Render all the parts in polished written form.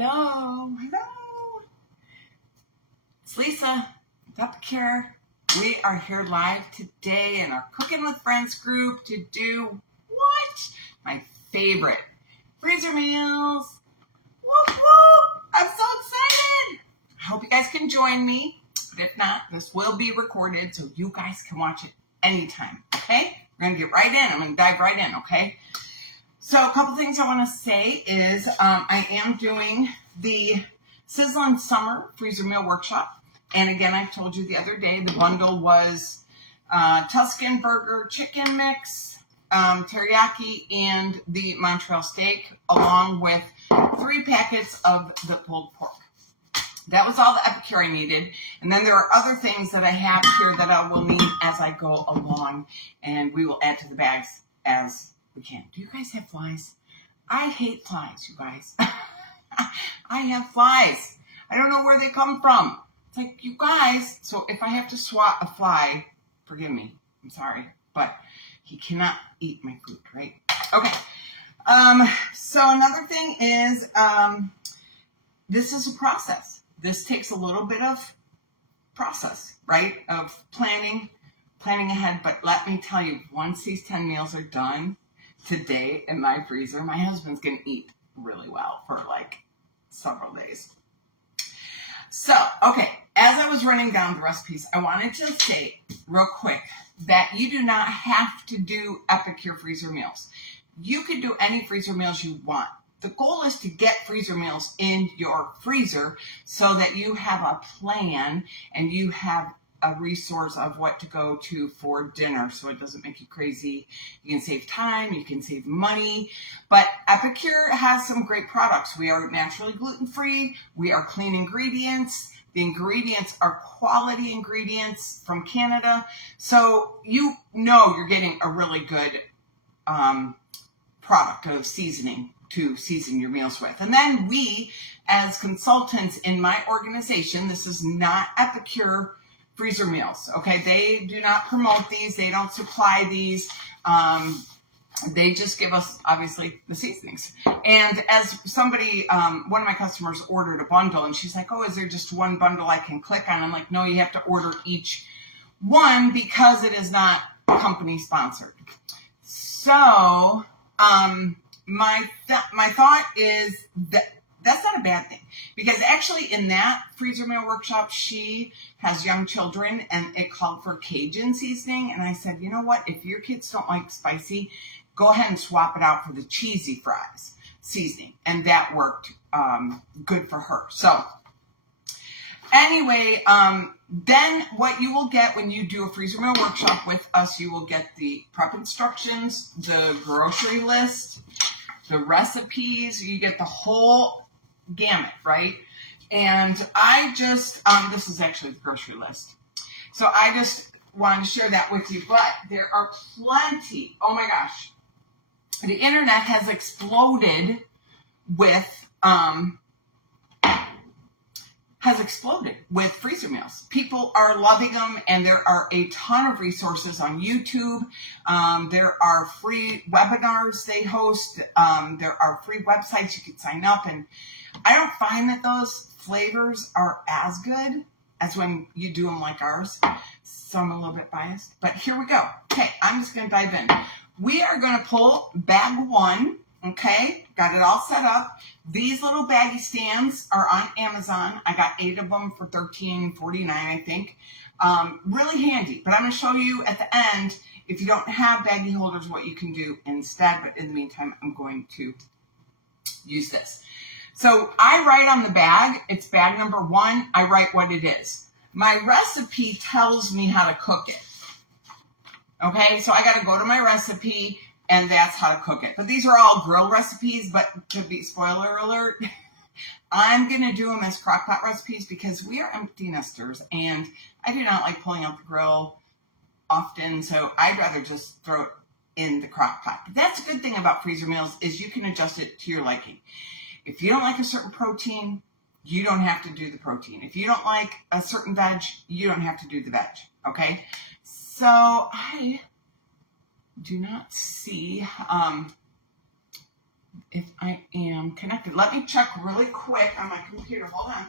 Hello. It's Lisa with Epicure. We are here live today in our Cooking with Friends group to do what? My favorite freezer meals. Whoop, whoop. I'm so excited. I hope you guys can join me. But if not, this will be recorded so you guys can watch it anytime. Okay? We're going to get right in. I'm going to dive right in. Okay? So a couple things I want to say is I am doing the Sizzling Summer Freezer Meal Workshop. And again, I told you the other day, the bundle was Tuscan Burger Chicken Mix, Teriyaki, and the Montreal Steak, along with 3 packets of the pulled pork. That was all the Epicure I needed. And then there are other things that I have here that I will need as I go along. And we will add to the bags as we can. Do you guys have flies? I hate flies, you guys. I have flies. I don't know where they come from. It's like, you guys. So if I have to swat a fly, forgive me. I'm sorry. But he cannot eat my food, right? Okay. So another thing is, this is a process. This takes a little bit of process, right? Of planning ahead. But let me tell you, once these 10 meals are done today in my freezer, my husband's going to eat really well for like several days. So, okay, as I was running down the recipes, I wanted to say real quick that you do not have to do Epicure freezer meals. You could do any freezer meals you want. The goal is to get freezer meals in your freezer so that you have a plan and you have a resource of what to go to for dinner so it doesn't make you crazy. You can save time, you can save money, but Epicure has some great products. We are naturally gluten-free, we are clean ingredients, the ingredients are quality ingredients from Canada, so you know you're getting a really good product of seasoning to season your meals with. And then we, as consultants in my organization, this is not Epicure freezer meals, okay? They do not promote these. They don't supply these. They just give us, obviously, the seasonings. And as somebody, one of my customers ordered a bundle, and she's like, oh, is there just one bundle I can click on? I'm like, no, you have to order each one because it is not company sponsored. So, my thought is that that's not a bad thing, because actually in that freezer meal workshop, she has young children and it called for Cajun seasoning. And I said, you know what? If your kids don't like spicy, go ahead and swap it out for the cheesy fries seasoning. And that worked good for her. So anyway, then what you will get when you do a freezer meal workshop with us, you will get the prep instructions, the grocery list, the recipes, you get the whole gamut, right? And I just, this is actually the grocery list. So I just wanted to share that with you, but there are plenty. Oh my gosh. The internet has exploded with, freezer meals. People are loving them, and there are a ton of resources on YouTube. There are free webinars they host. There are free websites you can sign up, and I don't find that those flavors are as good as when you do them like ours. So I'm a little bit biased, but here we go. Okay, I'm just going to dive in. We are going to pull bag 1. Okay, got it all set up. These little baggie stands are on Amazon. I got 8 of them for $13.49, I think. Really handy, but I'm going to show you at the end, if you don't have baggie holders, what you can do instead. But in the meantime, I'm going to use this. So I write on the bag, it's bag number 1, I write what it is. My recipe tells me how to cook it. Okay, so I got to go to my recipe, and that's how to cook it. But these are all grill recipes, but to be spoiler alert, I'm going to do them as crock pot recipes because we are empty nesters, and I do not like pulling out the grill often, so I'd rather just throw it in the crock pot. But that's a good thing about freezer meals is you can adjust it to your liking. If you don't like a certain protein, you don't have to do the protein. If you don't like a certain veg, you don't have to do the veg, okay? So I do not see if I am connected. Let me check really quick on my computer. Hold on.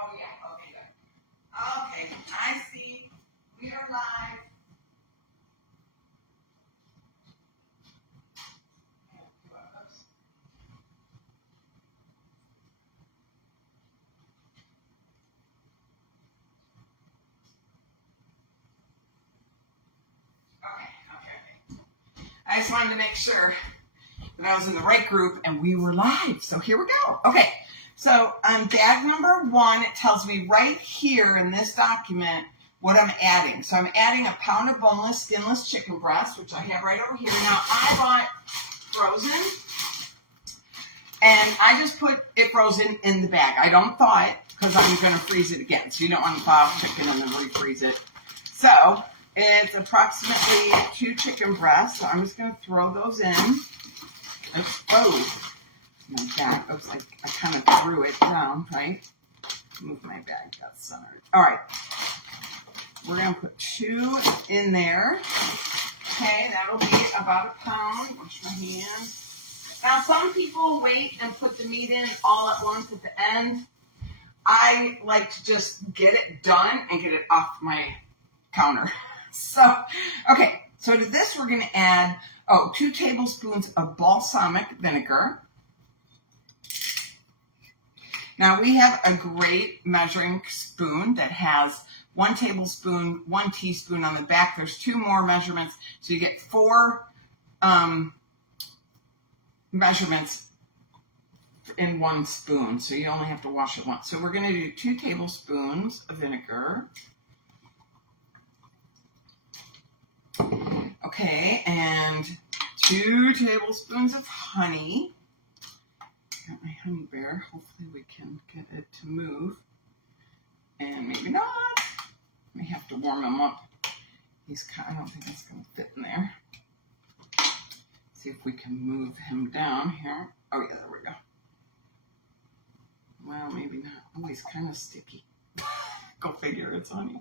Oh, yeah. Okay, good. Okay, I see. We are live. Okay. I just wanted to make sure that I was in the right group and we were live. So here we go. Okay. So on bag number 1, it tells me right here in this document what I'm adding. So I'm adding a pound of boneless, skinless chicken breast, which I have right over here. Now I bought frozen, and I just put it frozen in the bag. I don't thaw it because I'm going to freeze it again. So you don't want to thaw chicken and then refreeze it. So it's approximately 2 chicken breasts. So I'm just going to throw those in. Oops. Oh. My bag. Oops, I kind of threw it down, right? Move my bag, that's centered. All right. We're going to put 2 in there. Okay, that'll be about a pound. Wash my hands. Now, some people wait and put the meat in all at once at the end. I like to just get it done and get it off my counter. So, okay. So to this, we're going to add, 2 tablespoons of balsamic vinegar. Now, we have a great measuring spoon that has 1 tablespoon, 1 teaspoon on the back. There's 2 more measurements, so you get 4 measurements in 1 spoon, so you only have to wash it once. So we're going to do 2 tablespoons of vinegar. Okay, and 2 tablespoons of honey. Got my honey bear. Hopefully we can get it to move. And maybe not. May have to warm him up. I don't think it's going to fit in there. See if we can move him down here. Oh yeah, there we go. Well, maybe not. Oh, he's kind of sticky. Go figure, it's honey.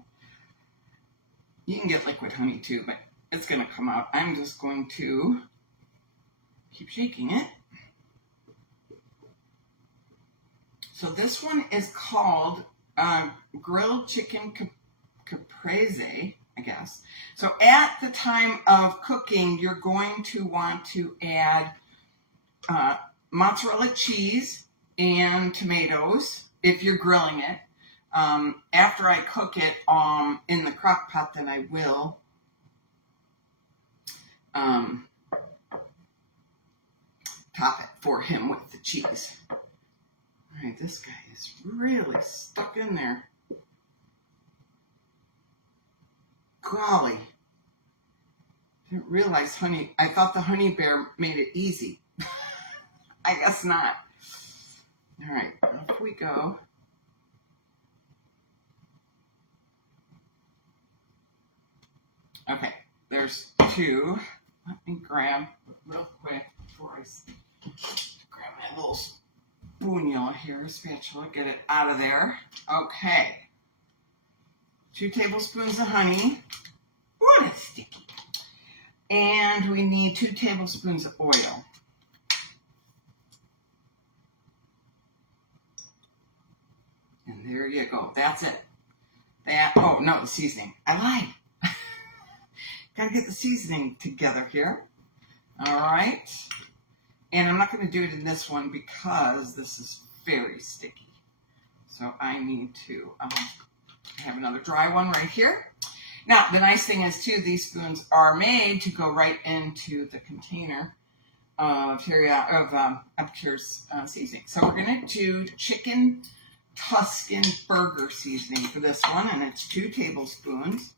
You can get liquid honey too, but it's going to come out. I'm just going to keep shaking it. So this one is called grilled chicken caprese, I guess. So at the time of cooking, you're going to want to add mozzarella cheese and tomatoes if you're grilling it. After I cook it in the crock pot, then I will top it for him with the cheese. All right, this guy is really stuck in there. Golly. Didn't realize I thought the honey bear made it easy. I guess not. All right, off we go. Okay, there's 2. Let me grab real quick before I grab my little spoon here, spatula, get it out of there. Okay. 2 tablespoons of honey. Ooh, it's sticky. And we need 2 tablespoons of oil. And there you go. That's it. The seasoning. I lied. Gotta get the seasoning together here. All right. And I'm not going to do it in this one because this is very sticky. So I need to have another dry one right here. Now, the nice thing is, too, these spoons are made to go right into the container of Epicure's seasoning. So we're going to do chicken Tuscan burger seasoning for this one, and it's 2 tablespoons.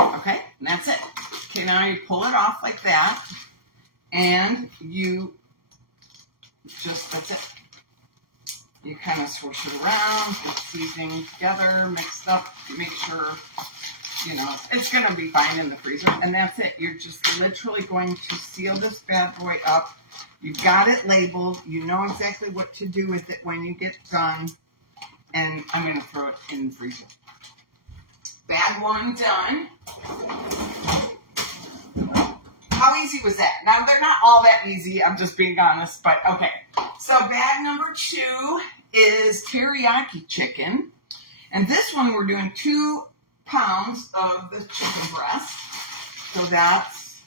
Okay, and that's it. Okay, now you pull it off like that, and that's it. You kind of swish it around, get the seasoning together, mixed up, make sure you know, it's going to be fine in the freezer. And that's it. You're just literally going to seal this bad boy up. You've got it labeled. You know exactly what to do with it when you get done. And I'm going to throw it in the freezer. Bag one done. How easy was that? Now, they're not all that easy. I'm just being honest, but okay. So bag number 2 is teriyaki chicken. And this one, we're doing 2 pounds of the chicken breast. So that's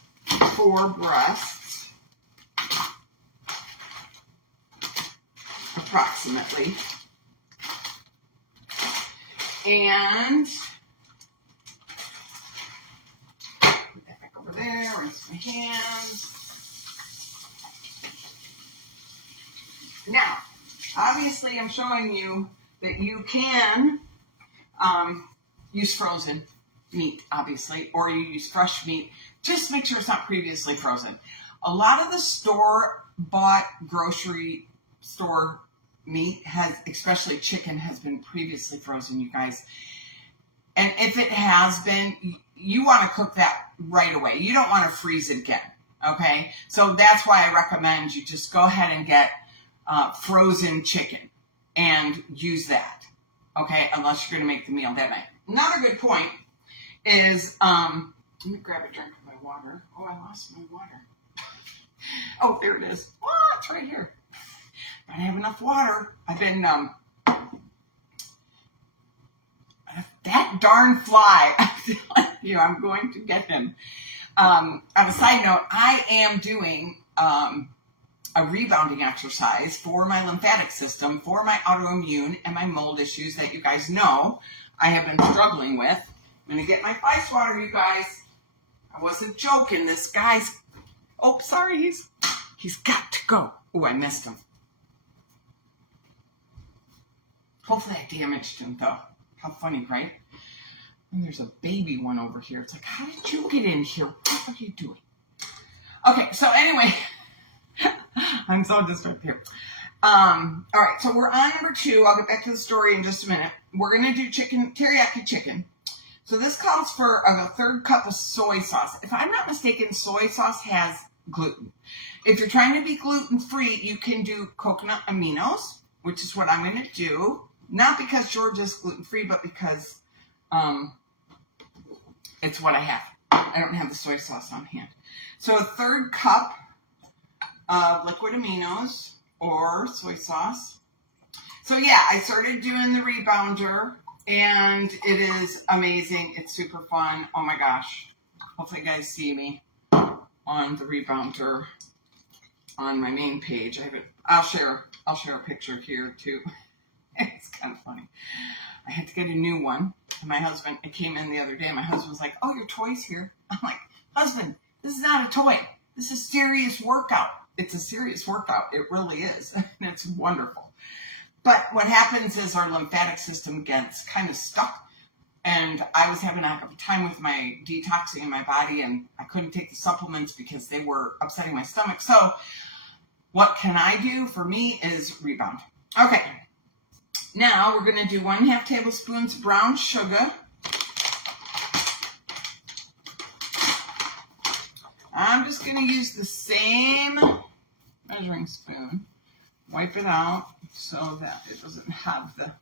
4 breasts, approximately. And put that back over there, rinse my hands. Now, obviously, I'm showing you that you can use frozen meat, obviously, or you use fresh meat. Just make sure it's not previously frozen. A lot of the store-bought grocery store meat especially chicken, has been previously frozen, you guys. And if it has been, you want to cook that right away. You don't want to freeze it again, okay? So that's why I recommend you just go ahead and get frozen chicken and use that, okay? Unless you're going to make the meal that night. Another good point is, let me grab a drink of my water. Oh, I lost my water. Oh, there it is. Oh, it's right here. I don't have enough water. I've been, that darn fly, I'm going to get him. On a side note, I am doing a rebounding exercise for my lymphatic system, for my autoimmune and my mold issues that you guys know I have been struggling with. I'm going to get my ice water, you guys. I wasn't joking. This guy's, oh, sorry, he's got to go. Oh, I missed him. Hopefully I damaged him, though. How funny, right? And there's a baby one over here. It's like, how did you get in here? What are you doing? Okay, so anyway, I'm so distracted here. All right, so we're on number 2. I'll get back to the story in just a minute. We're going to do teriyaki chicken. So this calls for a 1/3 cup of soy sauce. If I'm not mistaken, soy sauce has gluten. If you're trying to be gluten-free, you can do coconut aminos, which is what I'm going to do. Not because George is gluten-free, but because it's what I have. I don't have the soy sauce on hand. So a 1/3 cup of liquid aminos or soy sauce. So yeah, I started doing the rebounder, and it is amazing. It's super fun. Oh my gosh. Hopefully you guys see me on the rebounder on my main page. I'll share a picture here too. It's kind of funny. I had to get a new one. And my husband, it came in the other day. My husband was like, oh, your toy's here. I'm like, husband, this is not a toy. This is a serious workout. It's a serious workout. It really is. And it's wonderful. But what happens is our lymphatic system gets kind of stuck. And I was having a heck of a time with my detoxing in my body. And I couldn't take the supplements because they were upsetting my stomach. So what can I do for me is rebound. Okay. Now we're going to do 1/2 tablespoons brown sugar. I'm just going to use the same measuring spoon. Wipe it out so that it doesn't have the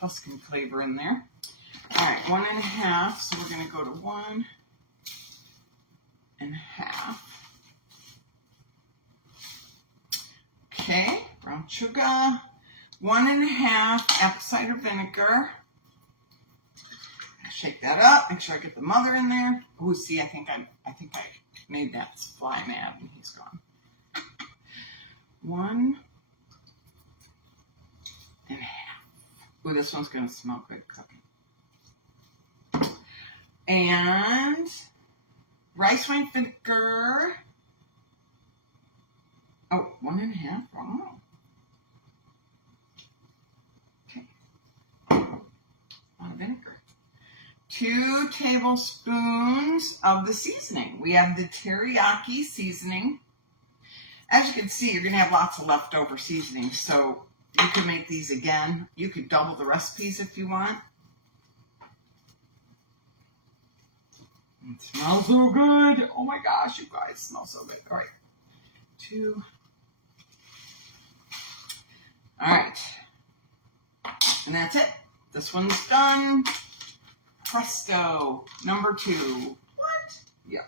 Tuscan flavor in there. All right, 1.5. So we're going to go to 1.5. Okay, brown sugar. 1.5 apple cider vinegar. Shake that up. Make sure I get the mother in there. Oh, see, I think I made that fly mad, and he's gone. 1.5. Oh, this one's gonna smell good cooking. And rice wine vinegar. Oh, 1.5. Oh. Vinegar. 2 tablespoons of the seasoning. We have the teriyaki seasoning. As you can see, you're going to have lots of leftover seasoning, so you can make these again. You could double the recipes if you want. It smells so good. Oh my gosh, you guys smell so good. All right. 2. All right. And that's it. This one's done. Presto. Number 2. What? Yep.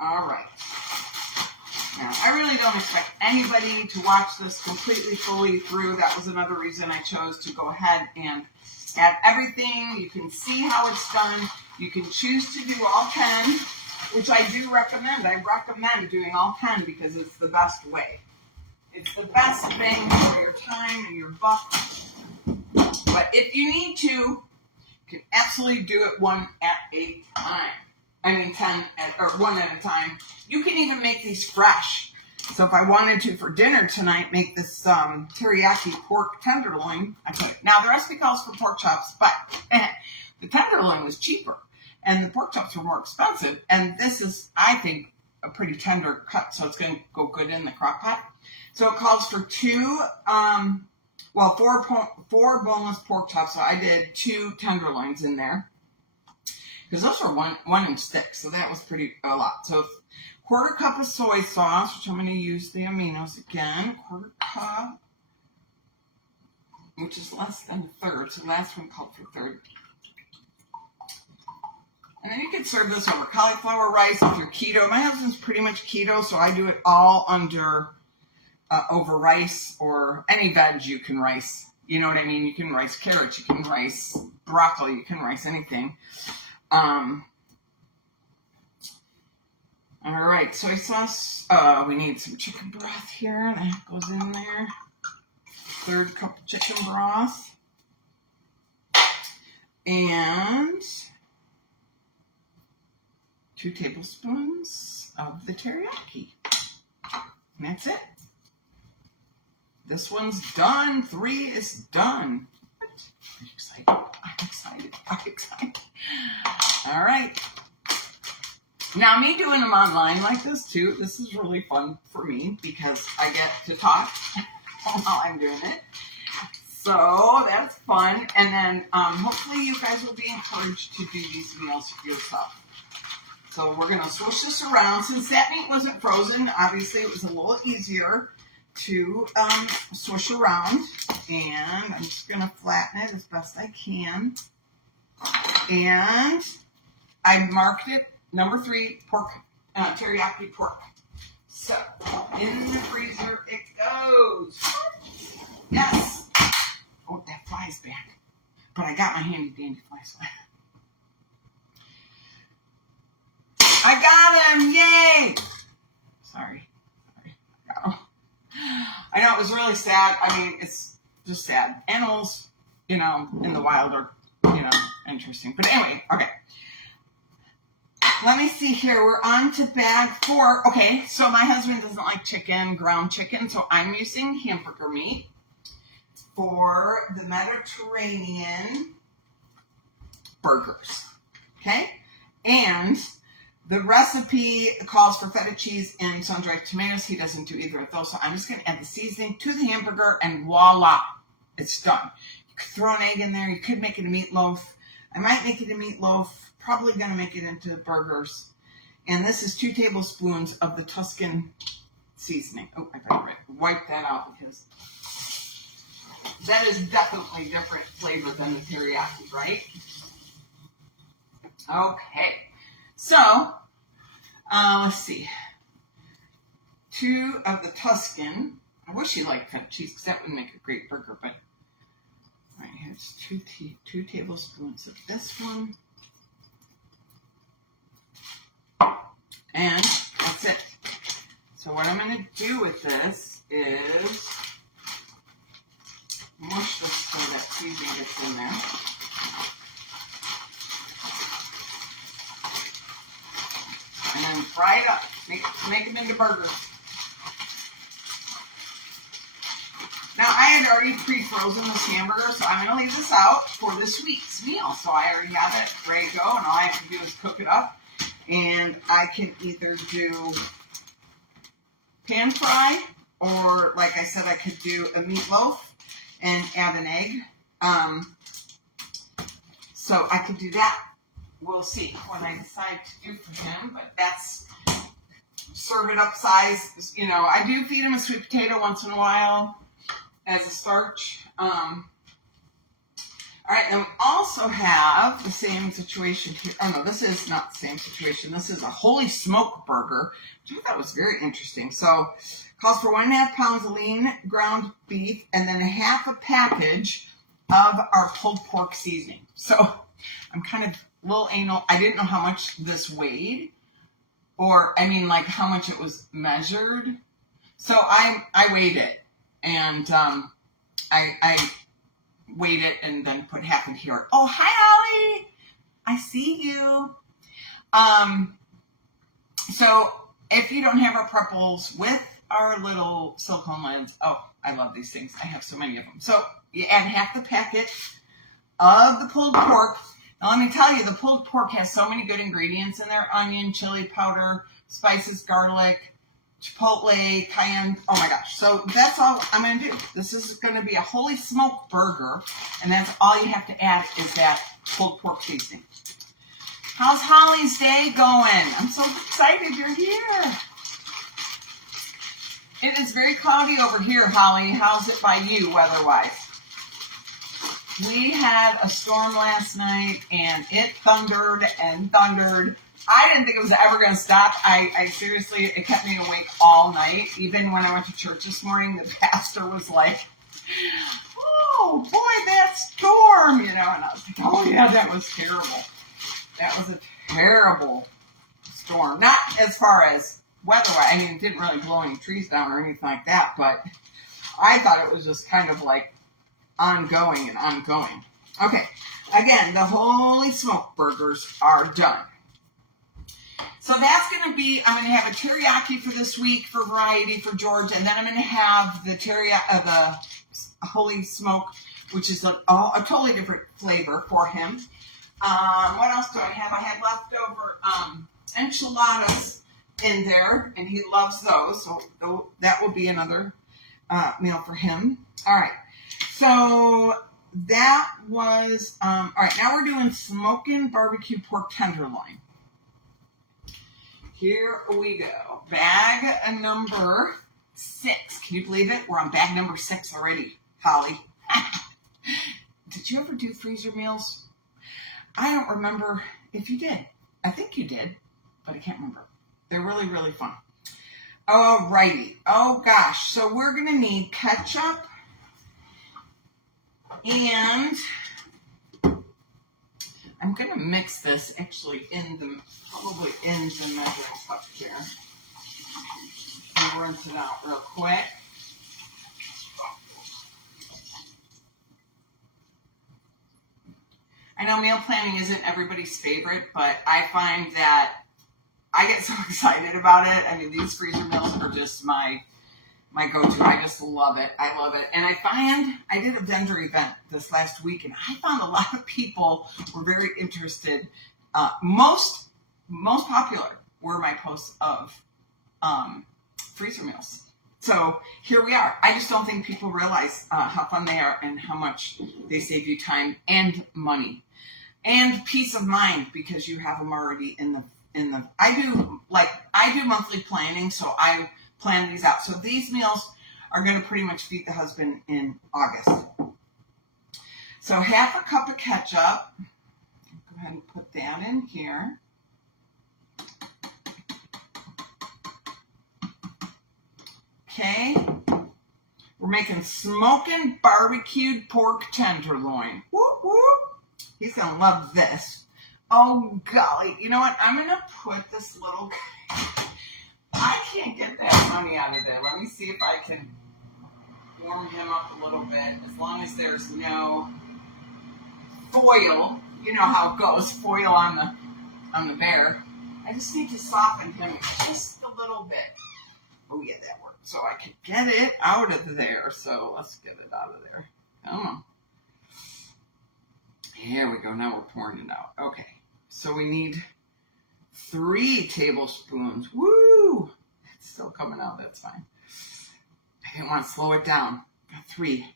All right. Now, I really don't expect anybody to watch this completely fully through. That was another reason I chose to go ahead and add everything. You can see how it's done. You can choose to do all 10, which I do recommend. I recommend doing all 10 because it's the best way. It's the best thing for your time and your buck. But if you need to, you can absolutely do it one at a time. 1 at a time. You can even make these fresh. So if I wanted to for dinner tonight, make this teriyaki pork tenderloin, I could. Now the recipe calls for pork chops, but the tenderloin was cheaper and the pork chops were more expensive. And this is, I think, a pretty tender cut, so it's going to go good in the crock pot. So it calls for 4 boneless pork chops. So I did 2 tenderloins in there. Because those are 1 inch thick, so that was a lot. So 1/4 cup of soy sauce, which I'm going to use the aminos again. 1/4 cup, which is less than 1/3. So the last one called for 1/3. And then you can serve this over cauliflower rice if you're keto. My husband's pretty much keto, so I do it all over rice or any veg you can rice. You know what I mean? You can rice carrots, you can rice broccoli, you can rice anything. All right, soy sauce. We need some chicken broth here. That goes in there. 1/3 cup of chicken broth. And 2 tablespoons of the teriyaki. And that's it. This one's done. 3 is done. What? Are you excited? I'm excited. All right. Now, me doing them online like this, too, this is really fun for me because I get to talk while I'm doing it. So, that's fun. And then, hopefully, you guys will be encouraged to do these meals yourself. So, we're going to swoosh this around. Since that meat wasn't frozen, obviously, it was a little easier to swoosh around. And I'm just going to flatten it as best I can. And I marked it number 3 pork, teriyaki pork. So in the freezer it goes. Yes. Oh, that fly's back. But I got my handy dandy flies back. I got him! Yay! Sorry. I know it was really sad. I mean, it's just sad. Animals, in the wild are, interesting. But anyway, okay. Let me see here. We're on to bag 4. Okay, so my husband doesn't like ground chicken, so I'm using hamburger meat for the Mediterranean burgers. Okay? And the recipe calls for feta cheese and sun-dried tomatoes. He doesn't do either of those, so I'm just going to add the seasoning to the hamburger, and voila, it's done. You could throw an egg in there. You could make it a meatloaf. I might make it a meatloaf. Probably going to make it into burgers. And this is 2 tablespoons of the Tuscan seasoning. Oh, I thought I wiped that out because that is definitely different flavor than the teriyaki, right? Okay. So, let's see. 2 of the Tuscan. I wish you liked feta cheese because that would make a great burger, but all right, here's 2 tablespoons of this one. And that's it. So what I'm going to do with this is mush this so that seasoning gets in there. And then fry it up. Make them into burgers. Now, I had already pre-frozen this hamburger, so I'm going to leave this out for this week's meal. So I already have it ready to go, and all I have to do is cook it up. And I can either do pan fry, or like I said, I could do a meatloaf and add an egg. So I could do that. we'll see what I decide to do for him. But that's serve it up size. You know, I do feed him a sweet potato once in a while as a starch. All right, and we also have the same situation here. Oh, no, this is not the same situation. This is a Holy Smoke burger, which I thought was very interesting. So, calls for 1.5 pounds of lean ground beef and then half a package of our pulled pork seasoning. So, I'm kind of a little anal. I didn't know how much this weighed, or, I mean, like, how much it was measured. So, I weighed it, and I weighed it and then put half in here. Oh, hi, Holly. I see you. So if you don't have our prepples with our little silicone lens, oh, I love these things. I have so many of them. So you add half the packet of the pulled pork. Now let me tell you, the pulled pork has so many good ingredients in there: onion, chili powder, spices, garlic, chipotle, cayenne. Oh my gosh. So that's all I'm going to do. This is going to be a Holy Smoke burger, and that's all you have to add is that pulled pork seasoning. How's Holly's day going? I'm so excited you're here. It is very cloudy over here, Holly. How's it by you weather-wise? We had a storm last night, and it thundered and thundered. I didn't think it was ever going to stop. I seriously, it kept me awake all night. Even when I went to church this morning, the pastor was like, oh, boy, that storm, you know. And I was like, oh, yeah, that was terrible. That was a terrible storm. Not as far as weather-wise. I mean, it didn't really blow any trees down or anything like that, but I thought it was just kind of like ongoing and ongoing. Okay, again, the Holy Smoke burgers are done. So that's going to be, I'm going to have a teriyaki for this week for variety for George, and then I'm going to have the teriyaki, the Holy Smoke, which is a totally different flavor for him. What else do I have? I had leftover enchiladas in there, and he loves those, so that will be another meal for him. All right, so that was, all right, now we're doing smoking barbecue pork tenderloin. Here we go. Bag number 6. Can you believe it? We're on bag number 6 already, Holly. Did you ever do freezer meals? I don't remember if you did. I think you did, but I can't remember. They're really, really fun. Alrighty. Oh, gosh. So we're going to need ketchup and I'm going to mix this actually probably in the measuring cup here. And rinse it out real quick. I know meal planning isn't everybody's favorite, but I find that I get so excited about it. I mean, these freezer meals are just my go-to. I just love it. I love it. And I did a vendor event this last week, and I found a lot of people were very interested. Most popular were my posts of freezer meals. So here we are. I just don't think people realize how fun they are and how much they save you time and money and peace of mind because you have them already in the. I do monthly planning, so I plan these out. So these meals are going to pretty much feed the husband in August. So half a cup of ketchup. Go ahead and put that in here. Okay. We're making smoking barbecued pork tenderloin. Whoop, whoop. He's going to love this. Oh, golly. You know what? I'm going to put this little guy. I can't get that money out of there. Let me see if I can warm him up a little bit. As long as there's no foil. You know how it goes. Foil on the bear. I just need to soften him just a little bit. Oh, yeah, that worked. So I can get it out of there. So let's get it out of there. Come on. Here we go. Now we're pouring it out. Okay. So we need 3 tablespoons. Woo! It's still coming out. That's fine. I didn't want to slow it down. Got 3.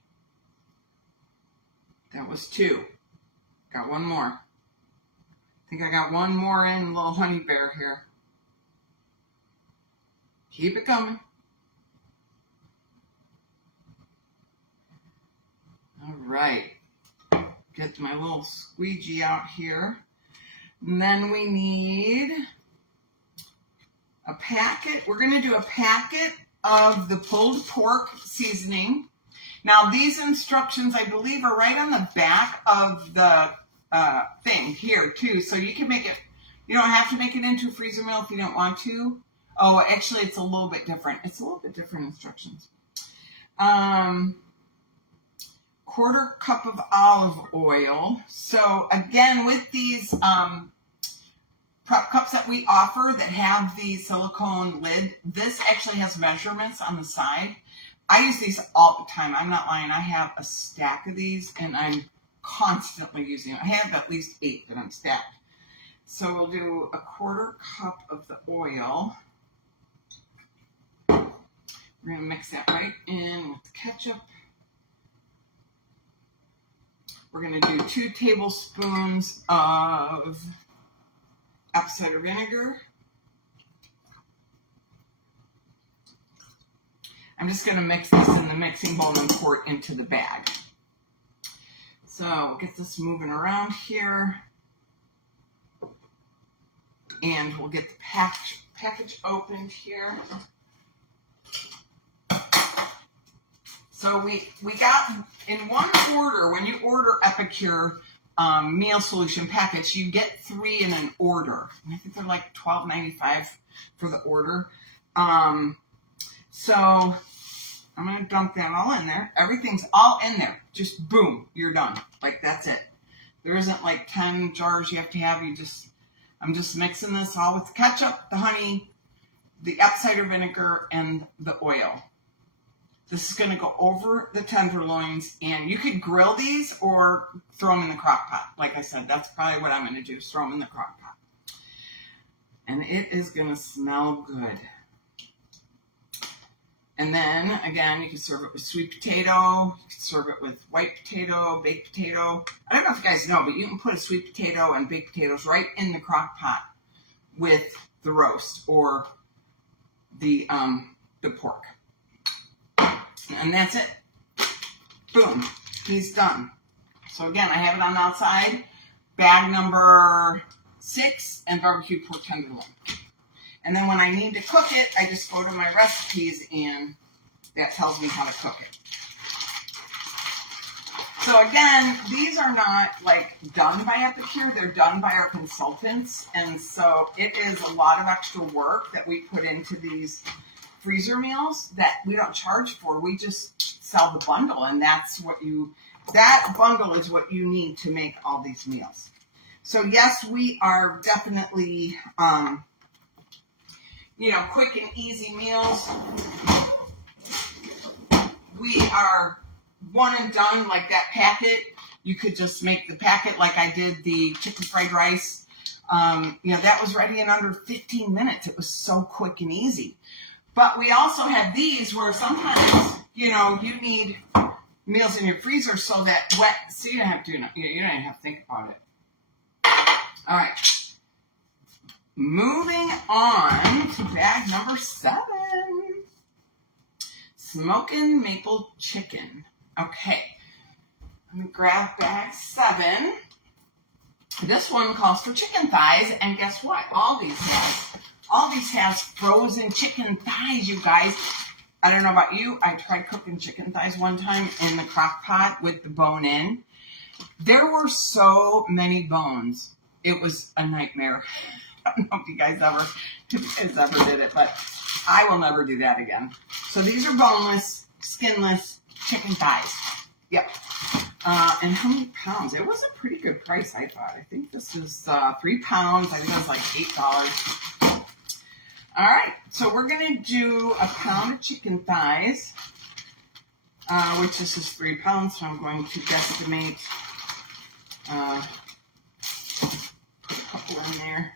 That was 2. Got 1 more. think I got one more in, a little honey bear here. Keep it coming. All right. Get my little squeegee out here. And then we need a packet. We're going to do a packet of the pulled pork seasoning. Now, these instructions, I believe, are right on the back of the thing here, too. So you can make it, you don't have to make it into a freezer meal if you don't want to. Oh, actually, it's a little bit different. It's a little bit different instructions. 1/4 cup of olive oil. So, again, with these prep cups that we offer that have the silicone lid, this actually has measurements on the side. I use these all the time. I'm not lying. I have a stack of these, and I'm constantly using them. I have at least 8 that I'm stacked. So we'll do 1/4 cup of the oil. We're going to mix that right in with the ketchup. We're going to do 2 tablespoons of apple cider vinegar. I'm just going to mix this in the mixing bowl and pour it into the bag. So we'll get this moving around here. And we'll get the package opened here. So we got in one order, when you order Epicure meal solution packets, you get 3 in an order. And I think they're like $12.95 for the order. So I'm going to dump that all in there. Everything's all in there. Just boom, you're done. Like, that's it. There isn't like 10 jars you have to have. I'm just mixing this all with the ketchup, the honey, the apple cider vinegar, and the oil. This is going to go over the tenderloins, and you could grill these or throw them in the crock pot. Like I said, that's probably what I'm going to do, is throw them in the crock pot. And it is going to smell good. And then, again, you can serve it with sweet potato. You can serve it with white potato, baked potato. I don't know if you guys know, but you can put a sweet potato and baked potatoes right in the crock pot with the roast or the pork. And that's it. Boom. He's done. So again, I have it on the outside. Bag number 6 and barbecue pork tenderloin. And then when I need to cook it, I just go to my recipes and that tells me how to cook it. So again, these are not like done by Epicure. They're done by our consultants. And so it is a lot of extra work that we put into these freezer meals that we don't charge for. We just sell the bundle, and that bundle is what you need to make all these meals. So yes, we are definitely, quick and easy meals. We are one and done, like that packet. You could just make the packet like I did the chicken fried rice. That was ready in under 15 minutes. It was so quick and easy. But we also have these where sometimes, you need meals in your freezer so that so you don't have to think about it. All right. Moving on to bag number 7. Smokin' maple chicken. Okay. Let me grab bag 7. This one calls for chicken thighs, and guess what? All these have frozen chicken thighs, you guys. I don't know about you. I tried cooking chicken thighs one time in the crock pot with the bone in. There were so many bones. It was a nightmare. I don't know if you guys ever did it, but I will never do that again. So these are boneless, skinless chicken thighs. Yep. And how many pounds? It was a pretty good price, I thought. I think this is 3 pounds. I think it was like $8. All right, so we're going to do a pound of chicken thighs, which this is 3 pounds, so I'm going to guesstimate, put a couple in there.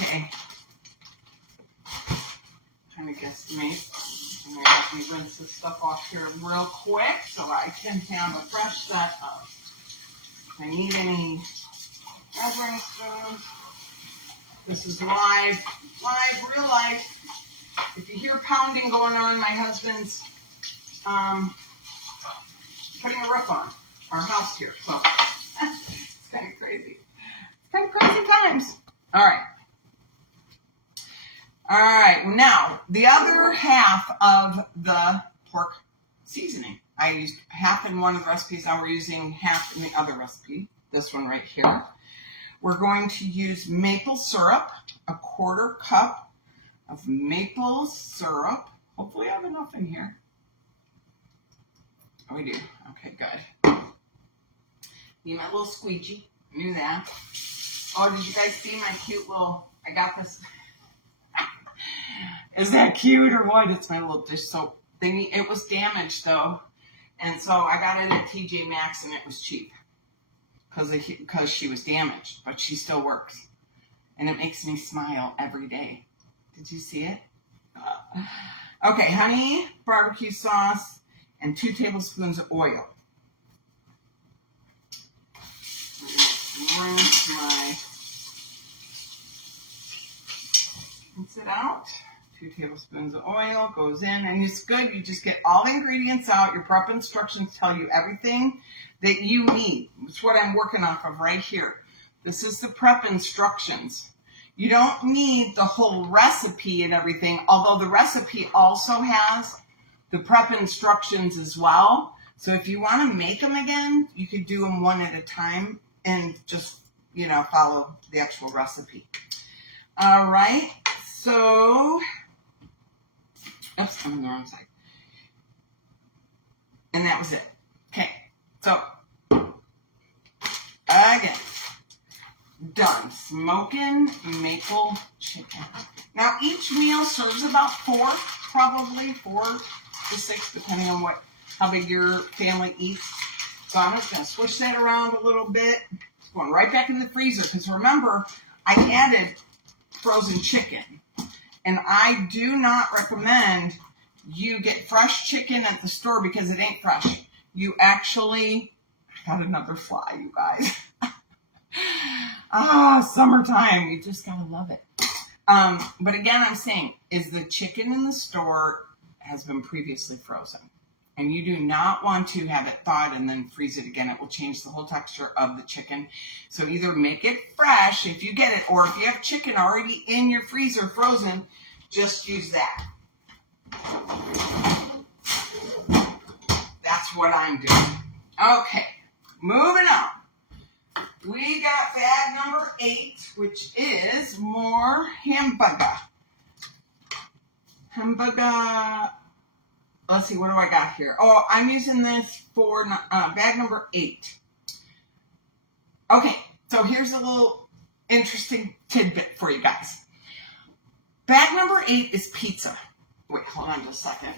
Okay. Trying to guesstimate. I'm going to have me rinse this stuff off here real quick so I can have a fresh set of. If I need any measuring spoons. This is live, real life. If you hear pounding going on, my husband's putting a roof on our house here. So it's kind of crazy. It's kind of crazy times. All right. Now, the other half of the pork seasoning. I used half in one of the recipes. Now we're using half in the other recipe. This one right here. We're going to use maple syrup, a 1/4 cup of maple syrup. Hopefully I have enough in here. Oh, we do. Okay, good. Need my little squeegee. Knew that. Oh, did you guys see my cute little, I got this. Is that cute or what? It's my little dish soap thingy. It was damaged though. And so I got it at TJ Maxx and it was cheap. Because she was damaged, but she still works. And it makes me smile every day. Did you see it? Okay, honey, barbecue sauce, and 2 tablespoons of oil. Rinse it out. 2 tablespoons of oil goes in, and it's good. You just get all the ingredients out. Your prep instructions tell you everything that you need. It's what I'm working off of right here. This is the prep instructions. You don't need the whole recipe and everything, although the recipe also has the prep instructions as well. So if you want to make them again, you could do them one at a time and just, follow the actual recipe. All right. So, oops, I'm on the wrong side. And that was it. Okay. So, again, done. Smoking maple chicken. Now, each meal serves about 4, probably 4 to 6, depending on how big your family eats. So I'm just going to switch that around a little bit. It's going right back in the freezer because remember, I added frozen chicken. And I do not recommend you get fresh chicken at the store because it ain't fresh. You actually, I got another fly, you guys. Summertime. You just gotta love it. But again, I'm saying, is the chicken in the store has been previously frozen. And you do not want to have it thawed and then freeze it again. It will change the whole texture of the chicken. So either make it fresh if you get it, or if you have chicken already in your freezer frozen, just use that. That's what I'm doing. Okay, moving on. We got bag number 8, which is more hamburger. Let's see, what do I got here? Oh, I'm using this for bag number 8. Okay, so here's a little interesting tidbit for you guys. Bag number 8 is pizza. Wait, hold on just a second.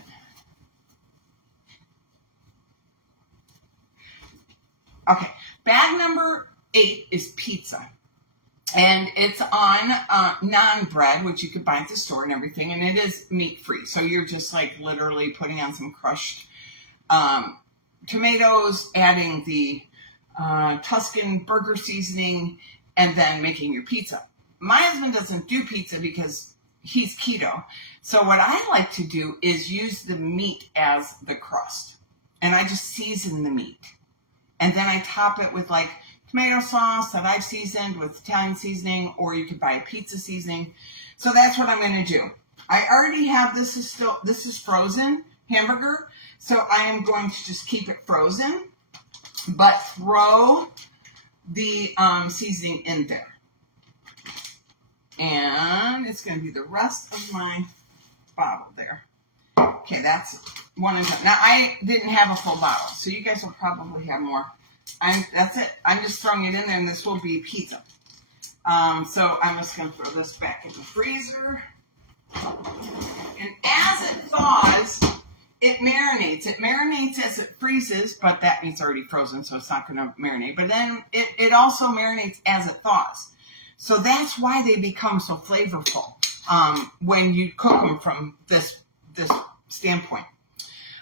Okay, bag number 8 is pizza. And it's on naan bread, which you could buy at the store and everything. And it is meat-free. So you're just like literally putting on some crushed tomatoes, adding the Tuscan burger seasoning, and then making your pizza. My husband doesn't do pizza because he's keto. So what I like to do is use the meat as the crust. And I just season the meat. And then I top it with like tomato sauce that I've seasoned with Italian seasoning, or you could buy a pizza seasoning. So that's what I'm going to do. I already have, this is frozen hamburger. So I am going to just keep it frozen, but throw the seasoning in there. And it's going to be the rest of my bottle there. Okay, that's one and done. Now, I didn't have a full bottle, so you guys will probably have more. That's it. I'm just throwing it in there, and this will be pizza. So I'm just going to throw this back in the freezer. And as it thaws, it marinates. It marinates as it freezes, but that meat's already frozen, so it's not going to marinate. But then it also marinates as it thaws. So that's why they become so flavorful when you cook them from this standpoint.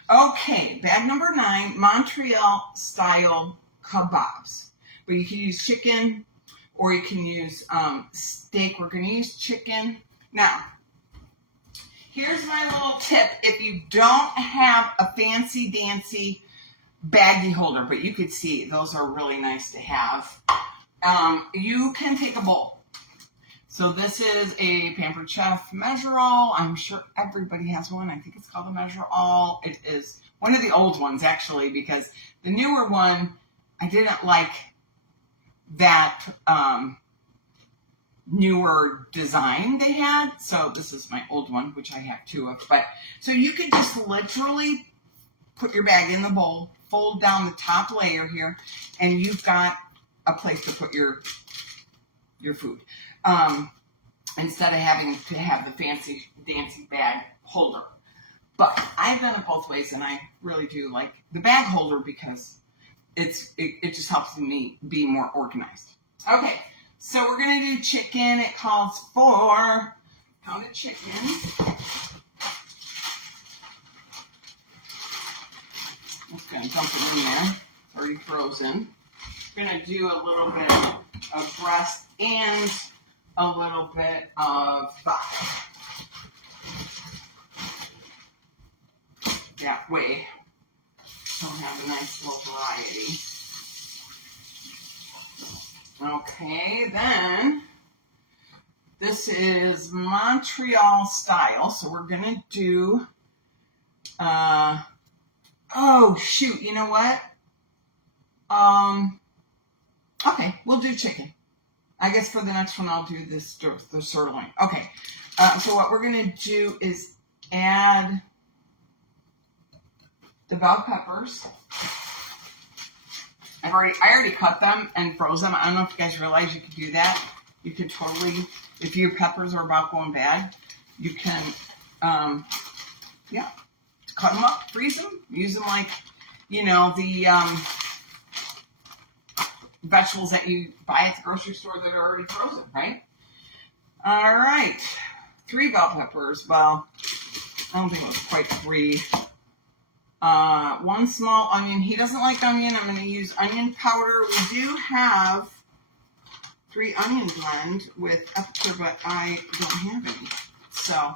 Okay, bag number 9, Montreal style kebabs. But you can use chicken or you can use steak. We're going to use chicken. Now, here's my little tip. If you don't have a fancy dancy baggie holder, but you could see those are really nice to have, you can take a bowl. So this is a Pampered Chef Measure-All. I'm sure everybody has one. I think it's called a Measure-All. It is one of the old ones, actually, because the newer one, I didn't like that newer design they had. So this is my old one, which I have two of. But so you can just literally put your bag in the bowl, fold down the top layer here, and you've got a place to put your food. Instead of having to have the fancy dancy bag holder. But I've done it both ways, and I really do like the bag holder because it just helps me be more organized. Okay, so we're going to do chicken. It calls for pounded chicken. I'm just going to dump it in there. It's already frozen. We're going to do a little bit of breast and a little bit of thigh. That way, we'll have a nice little variety. Okay, then this is Montreal style, so we're gonna do. Oh shoot! You know what? Okay, we'll do chicken. I guess for the next one, I'll do the sirloin. Okay, so what we're gonna do is add the bell peppers. I already cut them and froze them. I don't know if you guys realize you could do that. You could totally, if your peppers are about going bad, you can, cut them up, freeze them, use them like, the vegetables that you buy at the grocery store that are already frozen, right? All right, 3 bell peppers. Well, I don't think it was quite 3. 1 small onion. He doesn't like onion. I'm going to use onion powder. We do have 3 onion blend with Epicure, but I don't have any. So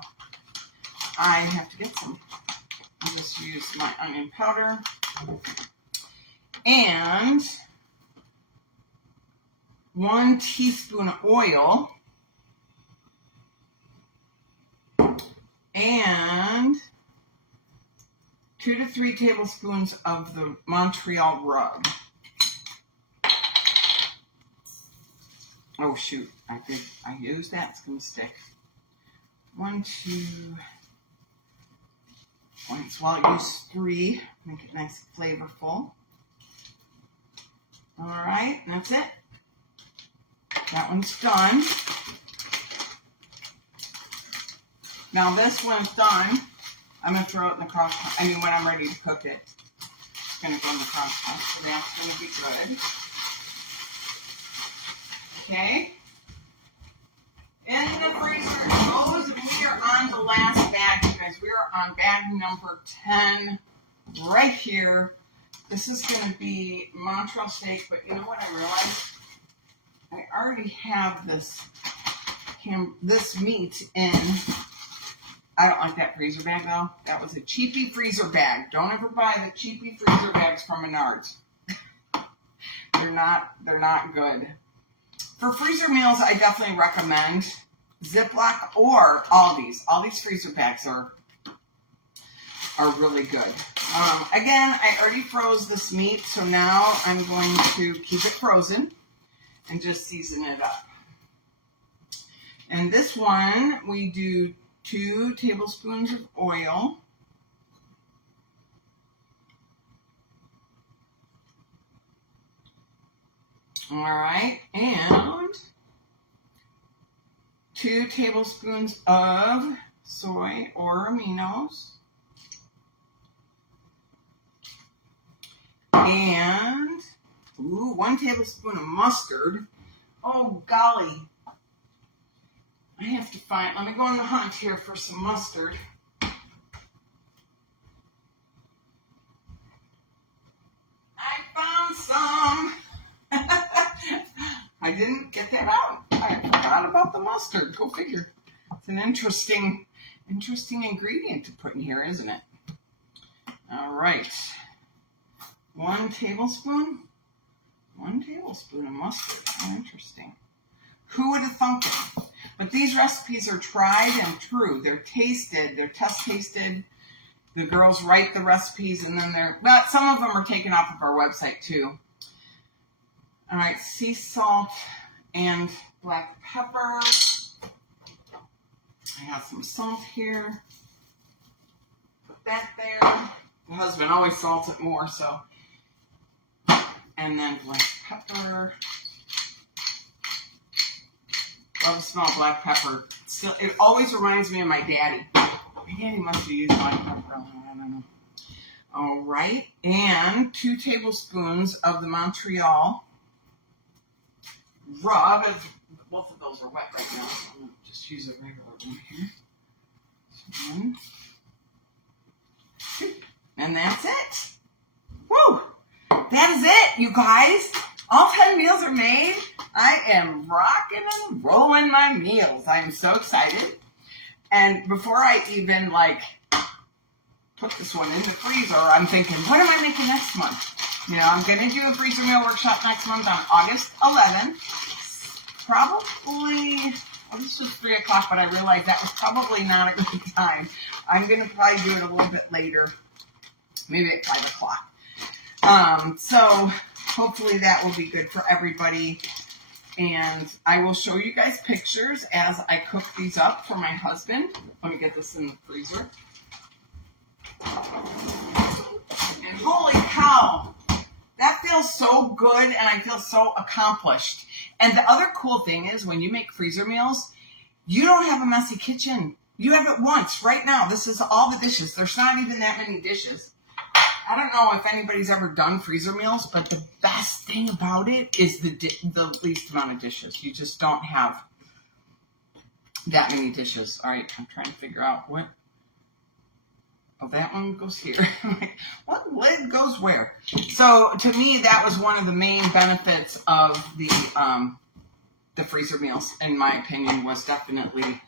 I have to get some. I'll just use my onion powder. And 1 teaspoon of oil. And 2 to 3 tablespoons of the Montreal rub. Oh shoot, I used that, it's gonna stick. 1, 2 points. Well, I use 3, make it nice and flavorful. All right, that's it. That one's done. Now this one's done. I'm going to throw it in the crock pot. I mean, when I'm ready to cook it, it's going to go in the crock pot. So that's going to be good. Okay. In the freezer goes. We are on the last bag, you guys. We are on bag number 10 right here. This is going to be Montreal steak, but you know what I realized? I already have this meat in. I don't like that freezer bag though. That was a cheapy freezer bag. Don't ever buy the cheapy freezer bags from Menards. They're not good. For freezer meals, I definitely recommend Ziploc or Aldi's. Aldi's freezer bags are really good. Again, I already froze this meat, so now I'm going to keep it frozen and just season it up. And this one, we do 2 tablespoons of oil. All right, and 2 tablespoons of soy or aminos. And 1 tablespoon of mustard. Oh, golly. I have to find, let me go on the hunt here for some mustard. I found some. I didn't get that out. I forgot about the mustard. Go figure. It's an interesting ingredient to put in here, isn't it? All right. 1 tablespoon. 1 tablespoon of mustard. How interesting. Who would have thunk it? But these recipes are tried and true. They're tasted. They're test tasted. The girls write the recipes, and then but some of them are taken off of our website too. All right, sea salt and black pepper. I have some salt here. Put that there. The husband always salts it more, so. And then black pepper. Love the smell of black pepper. Still, it always reminds me of my daddy. My daddy must have used black pepper. I don't know. All right, and 2 tablespoons of the Montreal rub. Both of those are wet right now, so I'm going to just use a regular one here. So 1. And that's it. Woo! That is it, you guys. All 10 meals are made. I am rocking and rolling my meals. I am so excited. And before I even put this one in the freezer, I'm thinking, what am I making next month? You know, I'm going to do a freezer meal workshop next month on August 11th. Probably, well, this was 3 o'clock, but I realized that was probably not a good time. I'm going to probably do it a little bit later, maybe at 5 o'clock. So hopefully that will be good for everybody. And I will show you guys pictures as I cook these up for my husband. Let me get this in the freezer. And holy cow, that feels so good, and I feel so accomplished. And the other cool thing is when you make freezer meals, you don't have a messy kitchen. You have it once, right now. This is all the dishes. There's not even that many dishes. I don't know if anybody's ever done freezer meals, but the best thing about it is the least amount of dishes. You just don't have that many dishes. All right, I'm trying to figure out what. Oh, that one goes here. What lid goes where? So to me, that was one of the main benefits of the freezer meals, in my opinion, was definitely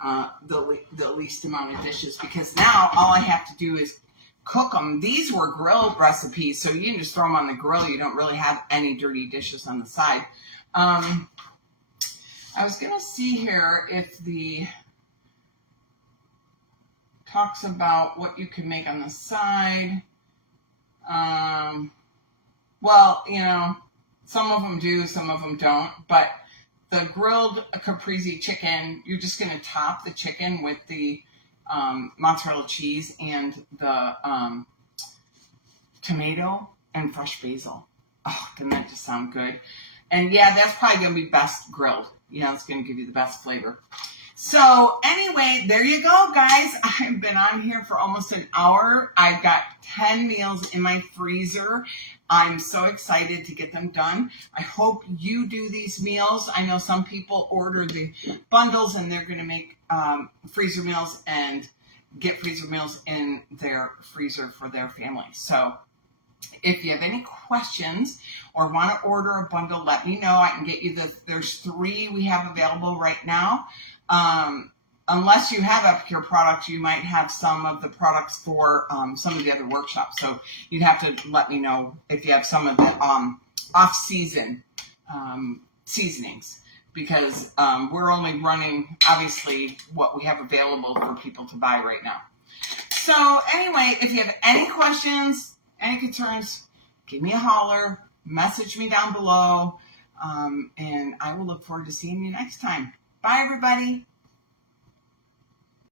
the least amount of dishes, because now all I have to do is cook them. These were grill recipes, so you can just throw them on the grill. You don't really have any dirty dishes on the side. I was going to see here if the talks about what you can make on the side. Well, you know, some of them do, some of them don't, but the grilled caprese chicken, you're just going to top the chicken with the mozzarella cheese and the tomato and fresh basil. Oh, doesn't that just sound good? And yeah, that's probably going to be best grilled. You know, it's going to give you the best flavor. So anyway, there you go, guys. I've been on here for almost an hour. I've got 10 meals in my freezer. I'm so excited to get them done. I hope you do these meals. I know some people order the bundles and they're going to make freezer meals and get freezer meals in their freezer for their family. So if you have any questions or want to order a bundle, let me know. I can get you there's 3 we have available right now. Unless you have Epicure products, you might have some of the products for some of the other workshops. So you'd have to let me know if you have some of the off-season seasonings, because we're only running, obviously, what we have available for people to buy right now. So anyway, if you have any questions, any concerns, give me a holler, message me down below, and I will look forward to seeing you next time. Bye, everybody.